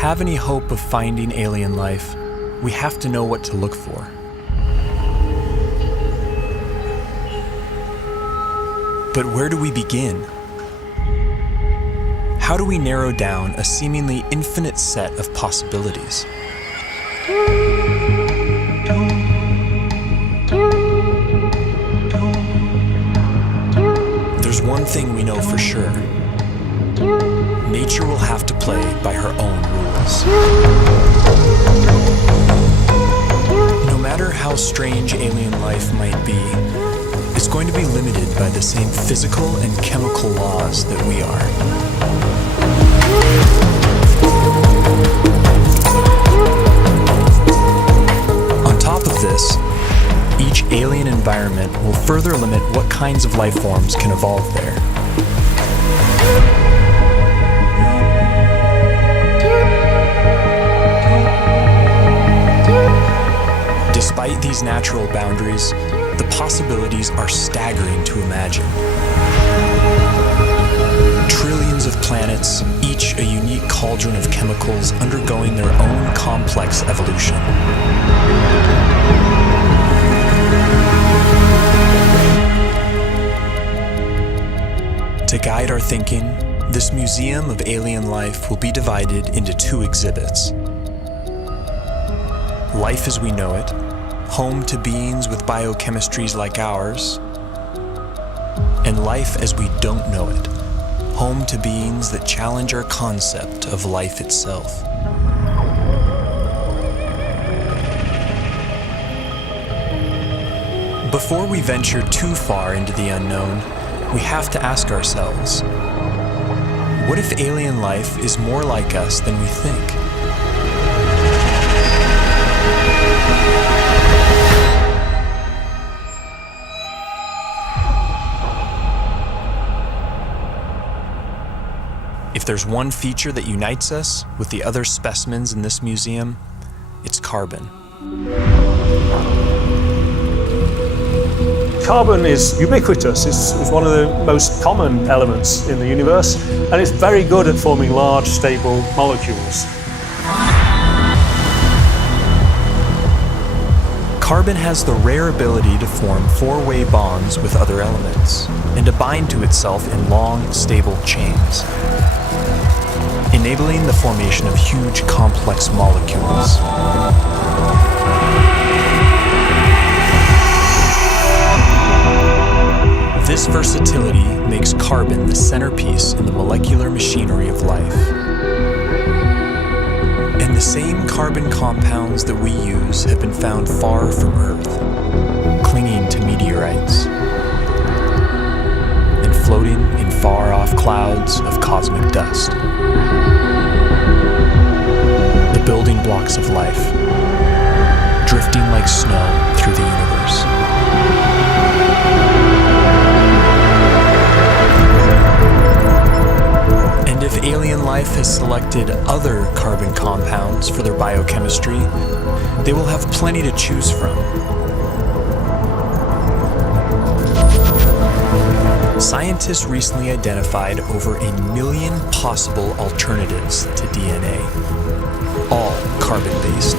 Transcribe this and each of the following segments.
have any hope of finding alien life, we have to know what to look for. But where do we begin? How do we narrow down a seemingly infinite set of possibilities? There's one thing we know for sure. Nature will have to play by her own rules. No matter how strange alien life might be, it's going to be limited by the same physical and chemical laws that we are. On top of this, each alien environment will further limit what kinds of life forms can evolve there. Despite these natural boundaries, the possibilities are staggering to imagine. Trillions of planets, each a unique cauldron of chemicals undergoing their own complex evolution. To guide our thinking, this museum of alien life will be divided into two exhibits. Life as we know it, home to beings with biochemistries like ours, and life as we don't know it, home to beings that challenge our concept of life itself. Before we venture too far into the unknown, we have to ask ourselves, what if alien life is more like us than we think? If there's one feature that unites us with the other specimens in this museum, it's carbon. Carbon is ubiquitous. It's one of the most common elements in the universe, and it's very good at forming large, stable molecules. Carbon has the rare ability to form four-way bonds with other elements and to bind to itself in long, stable chains, enabling the formation of huge, complex molecules. This versatility makes carbon the centerpiece in the molecular machinery of life. And the same carbon compounds that we use have been found far from Earth, clinging to meteorites and floating in far-off clouds of cosmic dust. The building blocks of life, drifting like snow through the universe. And if alien life has selected other carbon compounds for their biochemistry, they will have plenty to choose from. Scientists recently identified over 1 million possible alternatives to DNA, all carbon-based.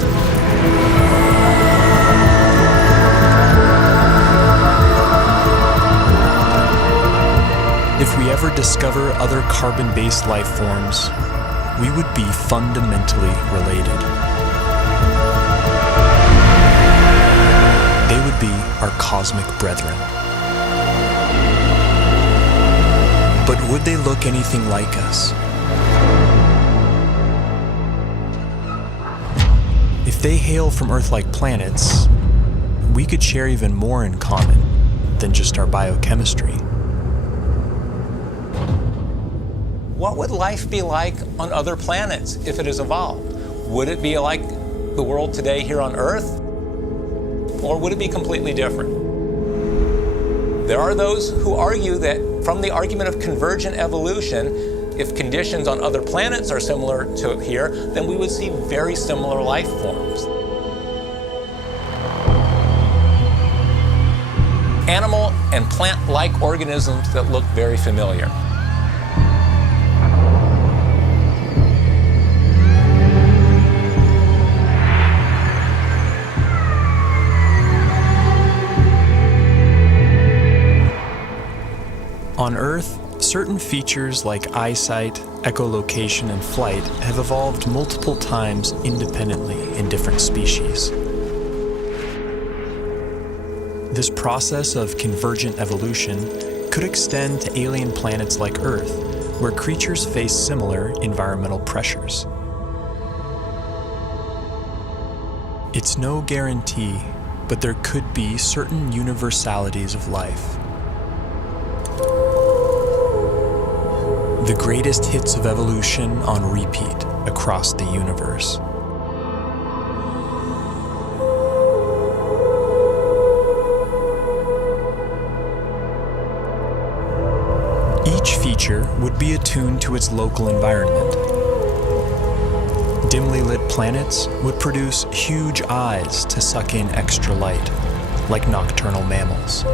If we ever discover other carbon-based life forms, we would be fundamentally related. They would be our cosmic brethren. But would they look anything like us? If they hail from Earth-like planets, we could share even more in common than just our biochemistry. What would life be like on other planets if it has evolved? Would it be like the world today here on Earth? Or would it be completely different? There are those who argue that from the argument of convergent evolution, if conditions on other planets are similar to here, then we would see very similar life forms. Animal and plant-like organisms that look very familiar. certain features like eyesight, echolocation, and flight have evolved multiple times independently in different species. This process of convergent evolution could extend to alien planets like Earth, where creatures face similar environmental pressures. It's no guarantee, but there could be certain universalities of life. The greatest hits of evolution on repeat across the universe. Each feature would be attuned to its local environment. Dimly lit planets would produce huge eyes to suck in extra light, like nocturnal mammals.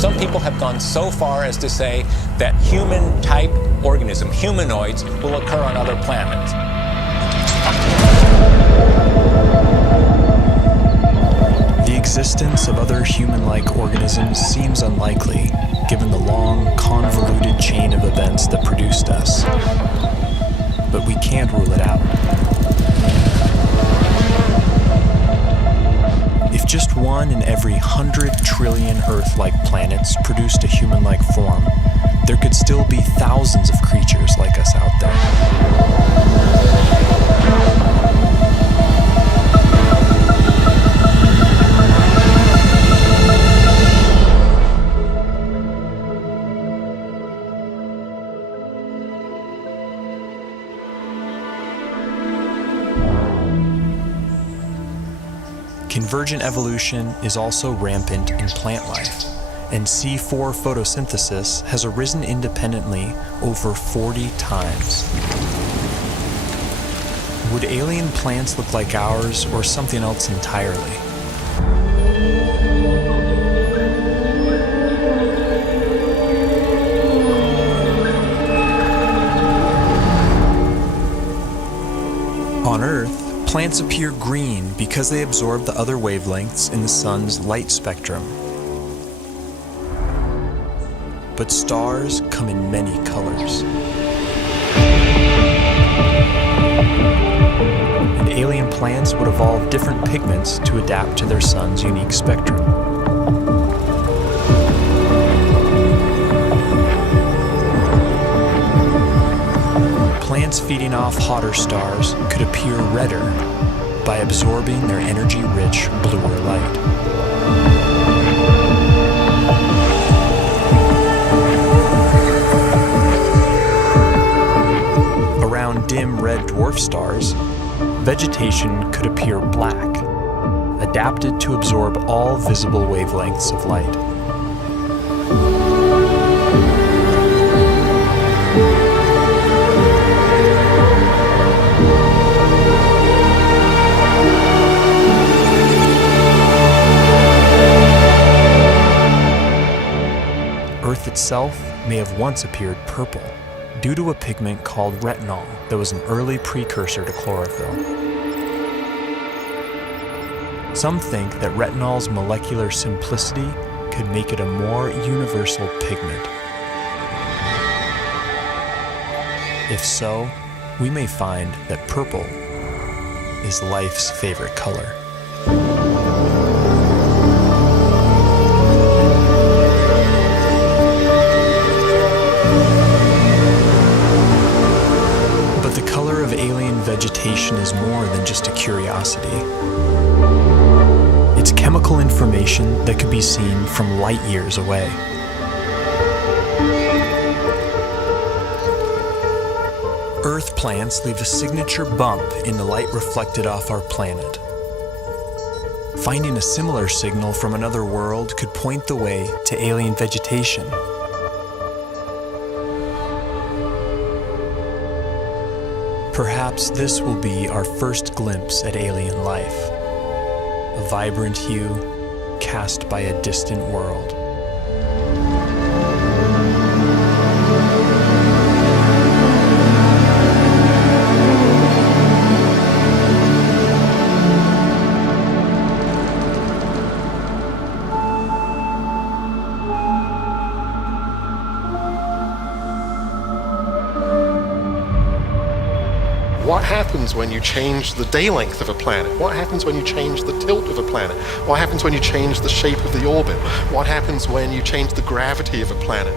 Some people have gone so far as to say that human-type organisms, humanoids, will occur on other planets. The existence of other human-like organisms seems unlikely, given the long, convoluted chain of events that produced us. But we can't rule it out. If just one in every 100 trillion Earth-like planets produced a human-like form, there could still be thousands of creatures like us out there. Convergent evolution is also rampant in plant life, and C4 photosynthesis has arisen independently over 40 times. Would alien plants look like ours or something else entirely? On Earth, plants appear green because they absorb the other wavelengths in the sun's light spectrum. But stars come in many colors. And alien plants would evolve different pigments to adapt to their sun's unique spectrum. Plants feeding off hotter stars could appear redder by absorbing their energy-rich bluer light. Around dim red dwarf stars, vegetation could appear black, adapted to absorb all visible wavelengths of light. Earth itself may have once appeared purple due to a pigment called retinol that was an early precursor to chlorophyll. Some think that retinol's molecular simplicity could make it a more universal pigment. If so, we may find that purple is life's favorite color. Vegetation is more than just a curiosity. It's chemical information that could be seen from light years away. Earth plants leave a signature bump in the light reflected off our planet. Finding a similar signal from another world could point the way to alien vegetation. Perhaps this will be our first glimpse at alien life, a vibrant hue cast by a distant world. What happens when you change the day length of a planet? What happens when you change the tilt of a planet? What happens when you change the shape of the orbit? What happens when you change the gravity of a planet?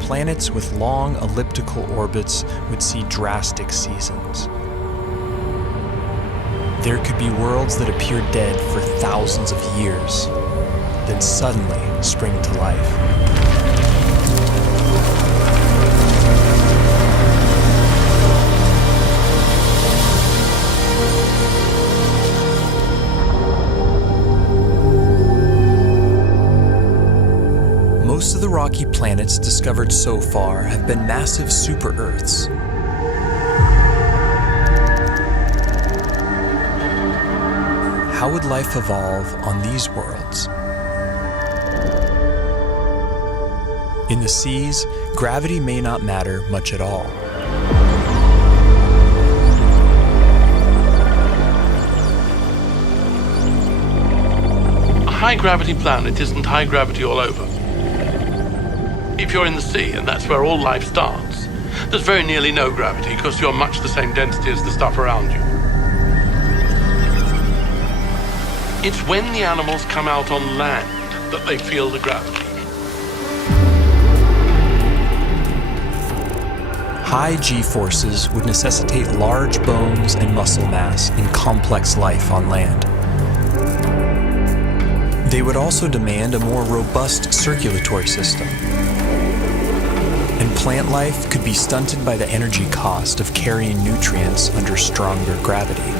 Planets with long elliptical orbits would see drastic seasons. There could be worlds that appear dead for thousands of years, then suddenly spring to life. Most of the rocky planets discovered so far have been massive super-Earths. How would life evolve on these worlds? In the seas, gravity may not matter much at all. A high-gravity planet isn't high gravity all over. If you're in the sea, and that's where all life starts, there's very nearly no gravity because you're much the same density as the stuff around you. It's when the animals come out on land that they feel the gravity. High G-forces would necessitate large bones and muscle mass in complex life on land. They would also demand a more robust circulatory system. And plant life could be stunted by the energy cost of carrying nutrients under stronger gravity.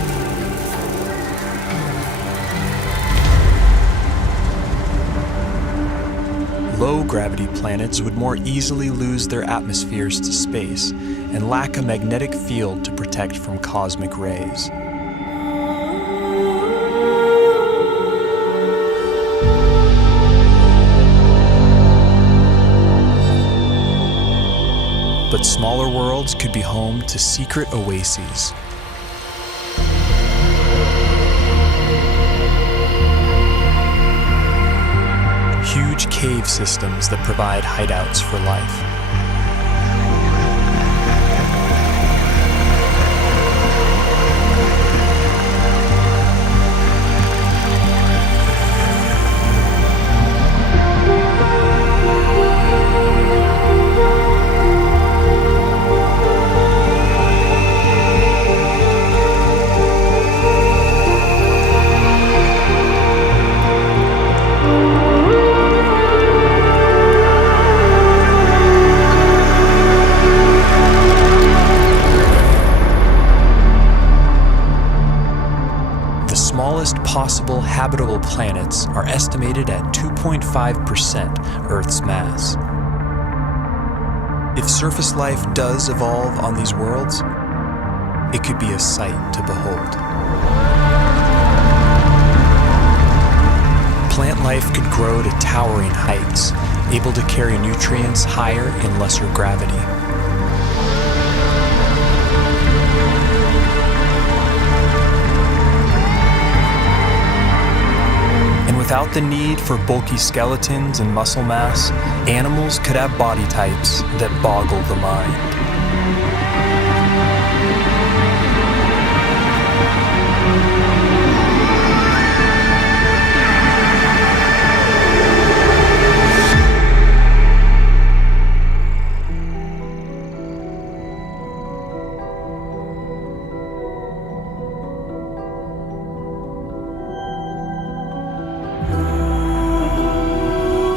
Low-gravity planets would more easily lose their atmospheres to space and lack a magnetic field to protect from cosmic rays. But smaller worlds could be home to secret oases. Huge cave systems that provide hideouts for life. Possible habitable planets are estimated at 2.5% Earth's mass. If surface life does evolve on these worlds, it could be a sight to behold. Plant life could grow to towering heights, able to carry nutrients higher in lesser gravity. Without the need for bulky skeletons and muscle mass, animals could have body types that boggle the mind.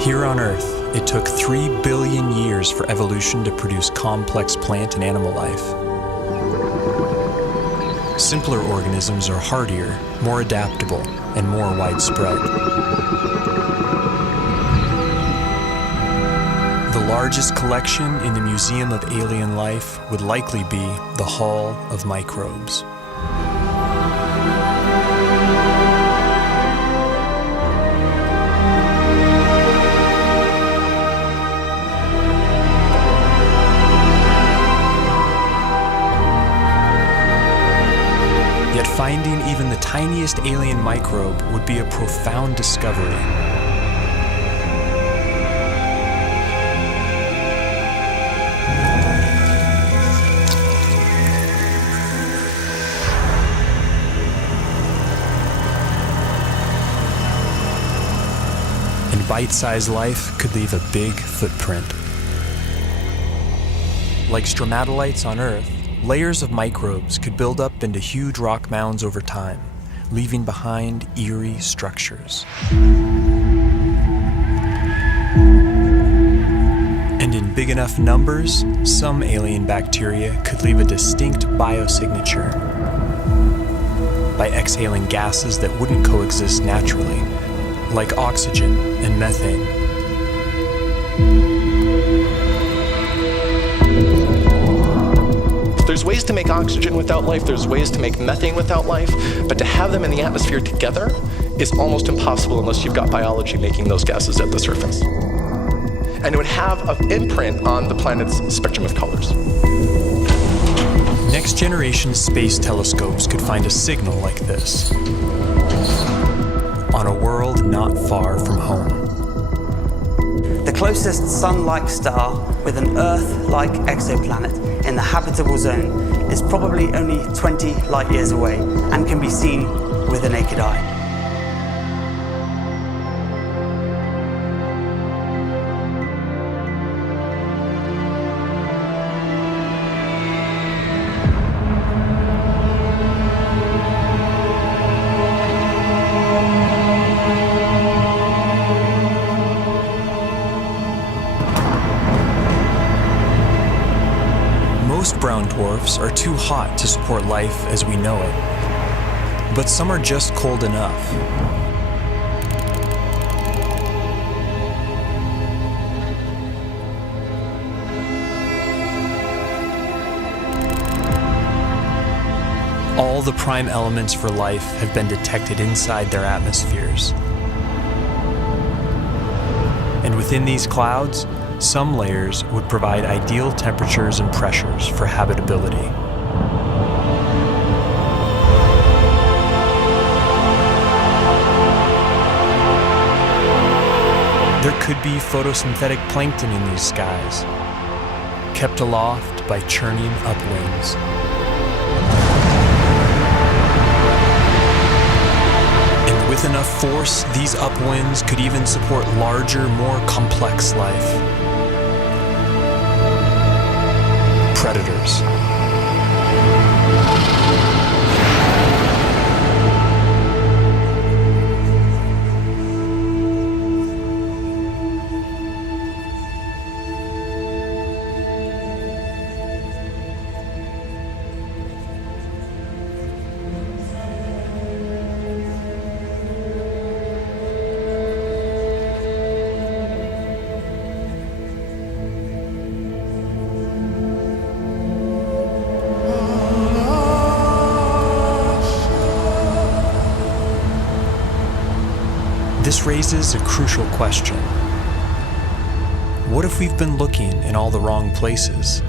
Here on Earth, it took 3 billion years for evolution to produce complex plant and animal life. Simpler organisms are hardier, more adaptable, and more widespread. The largest collection in the Museum of Alien Life would likely be the Hall of Microbes. Yet finding even the tiniest alien microbe would be a profound discovery. and bite-sized life could leave a big footprint. Like stromatolites on Earth, layers of microbes could build up into huge rock mounds over time, leaving behind eerie structures. And in big enough numbers, some alien bacteria could leave a distinct biosignature by exhaling gases that wouldn't coexist naturally, like oxygen and methane. There's ways to make oxygen without life, there's ways to make methane without life, but to have them in the atmosphere together is almost impossible unless you've got biology making those gases at the surface. And it would have an imprint on the planet's spectrum of colors. Next-generation space telescopes could find a signal like this on a world not far from home. The closest Sun-like star with an Earth-like exoplanet in the habitable zone is probably only 20 light years away and can be seen with the naked eye. Most brown dwarfs are too hot to support life as we know it, but some are just cold enough. All the prime elements for life have been detected inside their atmospheres. And within these clouds, some layers would provide ideal temperatures and pressures for habitability. There could be photosynthetic plankton in these skies, kept aloft by churning upwinds. And with enough force, these upwinds could even support larger, more complex life. Predators. This raises a crucial question. What if we've been looking in all the wrong places?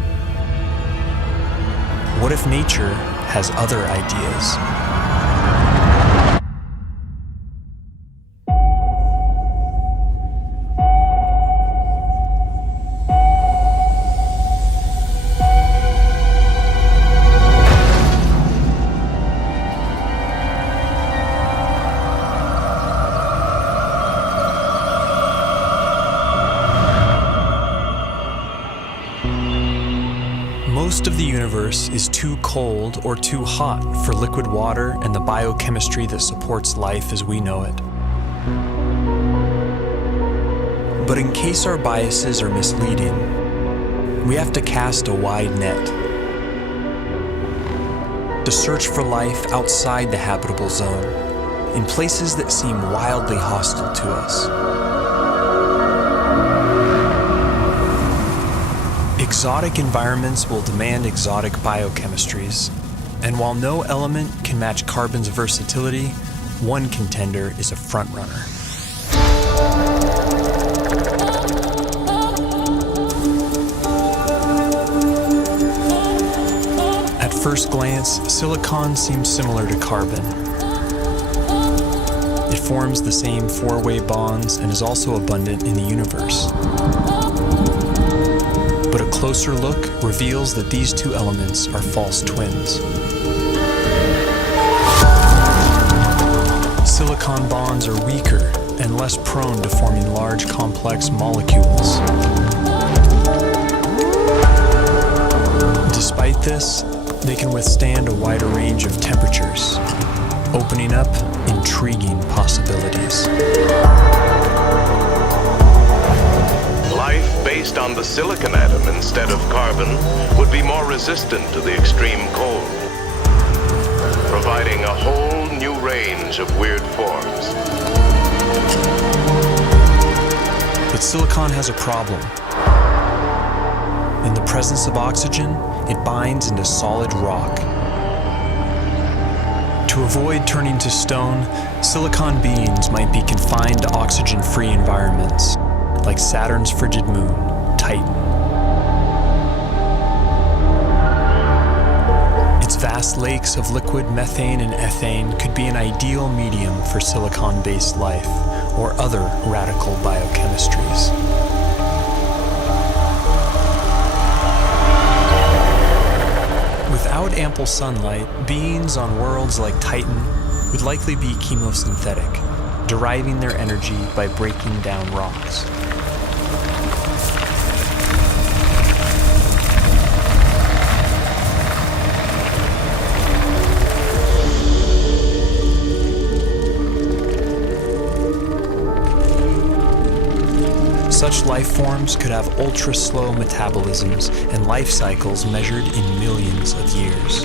What if nature has other ideas? Most of the universe is too cold or too hot for liquid water and the biochemistry that supports life as we know it. But in case our biases are misleading, we have to cast a wide net to search for life outside the habitable zone, in places that seem wildly hostile to us. Exotic environments will demand exotic biochemistries, and while no element can match carbon's versatility, one contender is a frontrunner. At first glance, silicon seems similar to carbon. It forms the same four-way bonds and is also abundant in the universe. But a closer look reveals that these two elements are false twins. Silicon bonds are weaker and less prone to forming large, complex molecules. Despite this, they can withstand a wider range of temperatures, opening up intriguing possibilities. Life based on the silicon atom instead of carbon would be more resistant to the extreme cold, providing a whole new range of weird forms. But silicon has a problem. In the presence of oxygen, it binds into solid rock. To avoid turning to stone, silicon beings might be confined to oxygen-free environments, like Saturn's frigid moon, Titan. Its vast lakes of liquid methane and ethane could be an ideal medium for silicon-based life or other radical biochemistries. Without ample sunlight, beings on worlds like Titan would likely be chemosynthetic, deriving their energy by breaking down rocks. Such life forms could have ultra-slow metabolisms and life cycles measured in millions of years.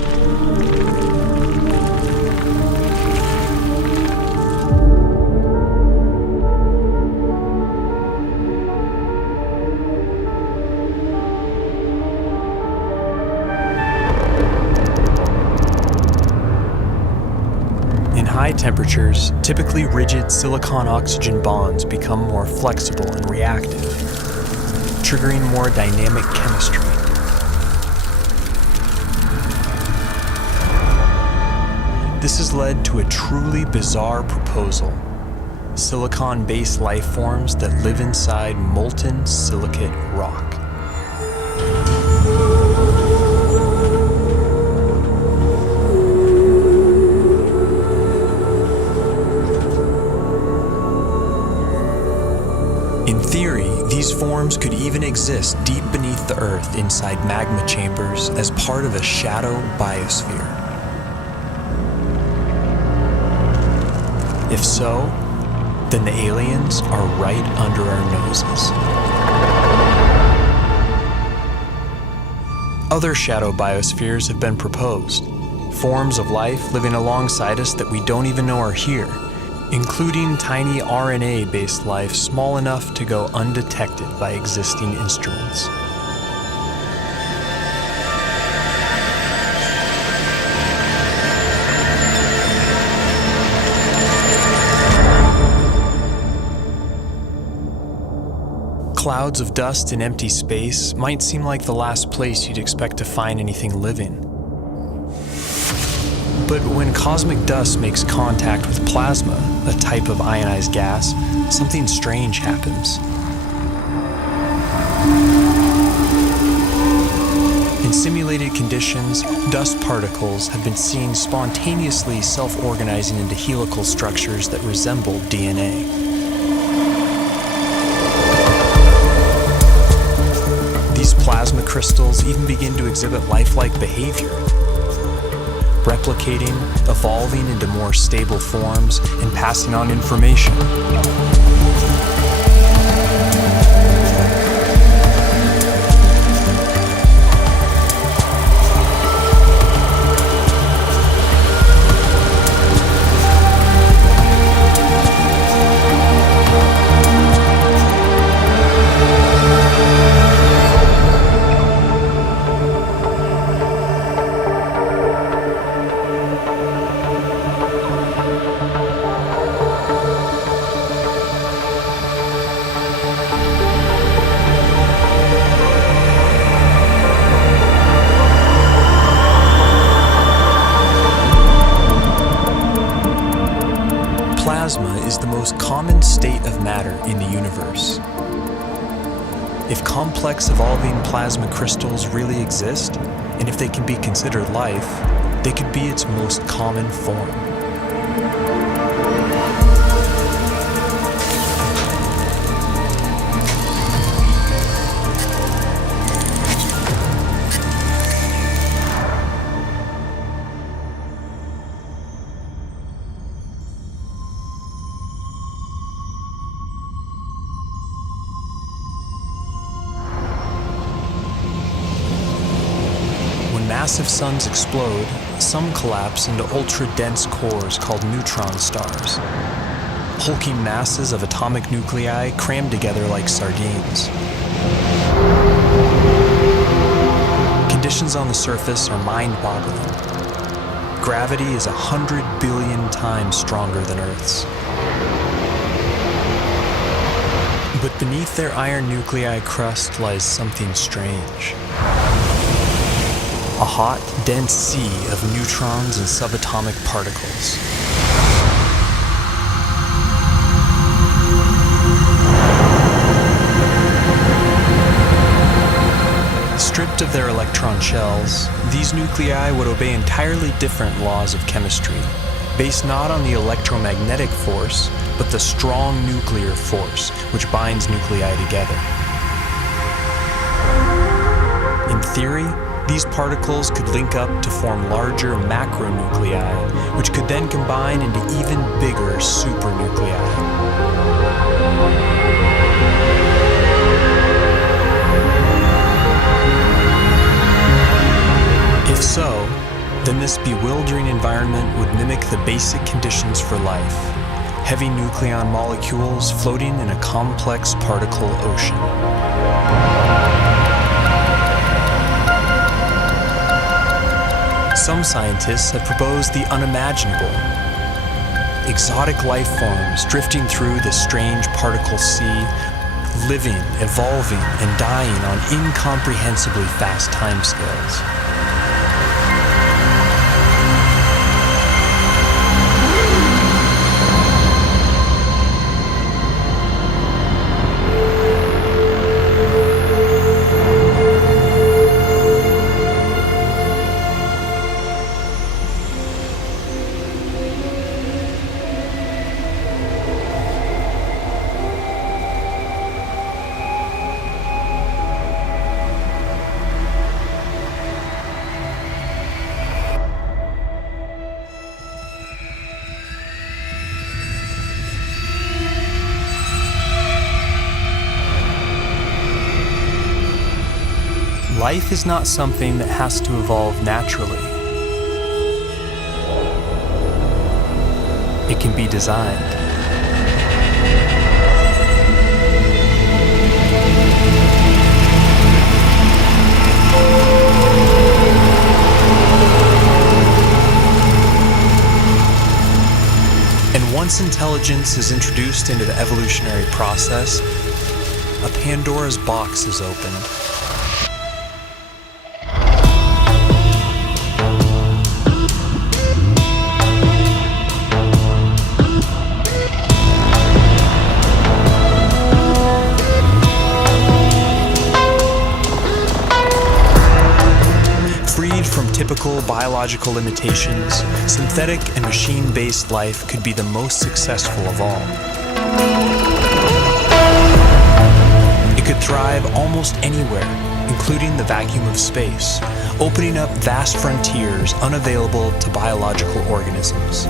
In high temperatures, typically rigid silicon-oxygen bonds become more flexible and reactive, triggering more dynamic chemistry. This has led to a truly bizarre proposal: silicon-based life forms that live inside molten silicate rock. In theory, these forms could even exist deep beneath the Earth inside magma chambers as part of a shadow biosphere. If so, then the aliens are right under our noses. Other shadow biospheres have been proposed, forms of life living alongside us that we don't even know are here, including tiny RNA-based life small enough to go undetected by existing instruments. Clouds of dust in empty space might seem like the last place you'd expect to find anything living. But when cosmic dust makes contact with plasma, a type of ionized gas, something strange happens. In simulated conditions, dust particles have been seen spontaneously self-organizing into helical structures that resemble DNA. These plasma crystals even begin to exhibit lifelike behavior, replicating, evolving into more stable forms, and passing on information. Plasma is the most common state of matter in the universe. If complex evolving plasma crystals really exist, and if they can be considered life, they could be its most common form. massive suns explode, some collapse into ultra-dense cores called neutron stars. Hulking masses of atomic nuclei crammed together like sardines. Conditions on the surface are mind-boggling. Gravity is 100 billion times stronger than Earth's. But beneath their iron nuclei crust lies something strange. A hot, dense sea of neutrons and subatomic particles. Stripped of their electron shells, these nuclei would obey entirely different laws of chemistry, based not on the electromagnetic force, but the strong nuclear force which binds nuclei together. In theory, these particles could link up to form larger macronuclei, which could then combine into even bigger supernuclei. If so, then this bewildering environment would mimic the basic conditions for life: heavy nucleon molecules floating in a complex particle ocean. Some scientists have proposed the unimaginable: exotic life forms drifting through the strange particle sea, living, evolving, and dying on incomprehensibly fast timescales. Life is not something that has to evolve naturally. It can be designed. And once intelligence is introduced into the evolutionary process, a Pandora's box is opened. Typical biological limitations, synthetic and machine-based life could be the most successful of all. It could thrive almost anywhere, including the vacuum of space, opening up vast frontiers unavailable to biological organisms.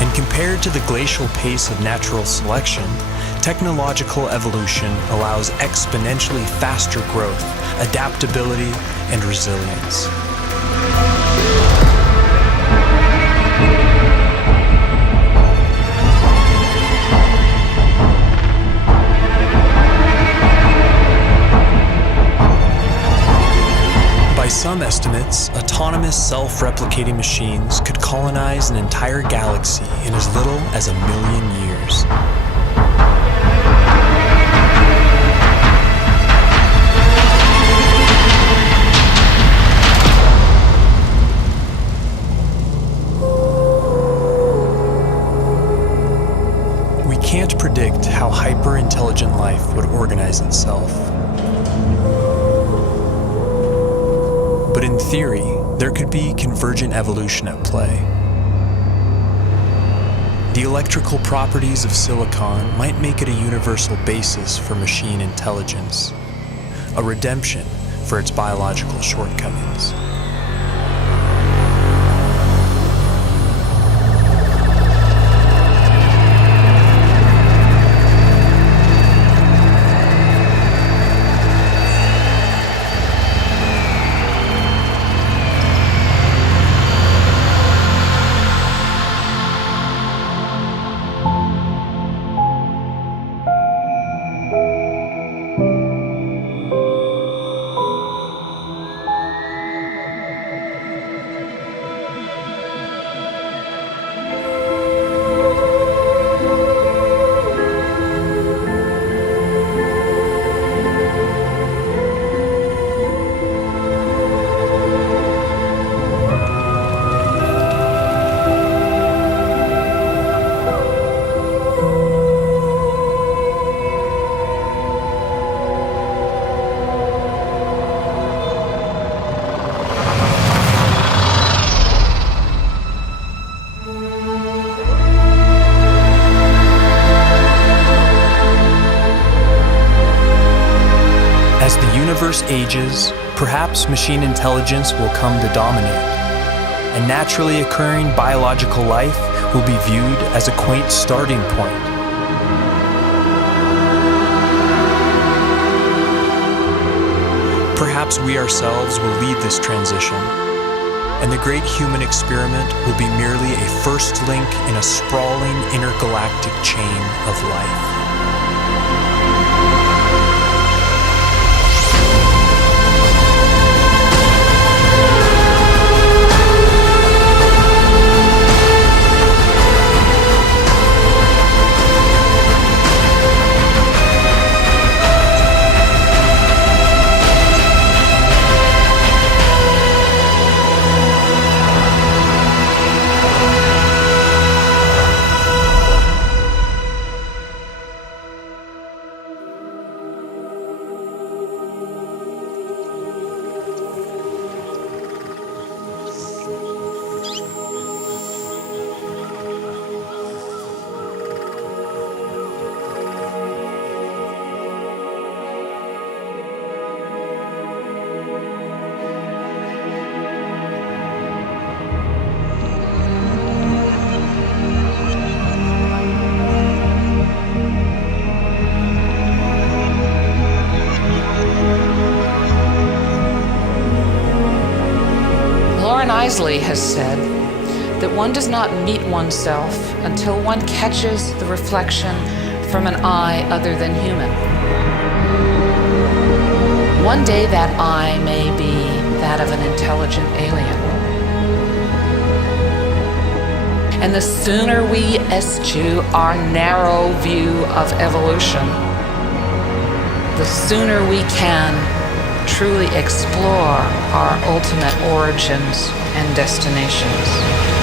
And compared to the glacial pace of natural selection, technological evolution allows exponentially faster growth, adaptability, and resilience. By some estimates, autonomous self-replicating machines could colonize an entire galaxy in as little as 1 million years. Can't predict how hyper-intelligent life would organize itself. But in theory, there could be convergent evolution at play. The electrical properties of silicon might make it a universal basis for machine intelligence, a redemption for its biological shortcomings. course ages, perhaps machine intelligence will come to dominate, and naturally occurring biological life will be viewed as a quaint starting point. Perhaps we ourselves will lead this transition, and the great human experiment will be merely a first link in a sprawling intergalactic chain of life. Isley has said that one does not meet oneself until one catches the reflection from an eye other than human. One day that eye may be that of an intelligent alien. And the sooner we eschew our narrow view of evolution, the sooner we can truly explore our ultimate origins and destinations.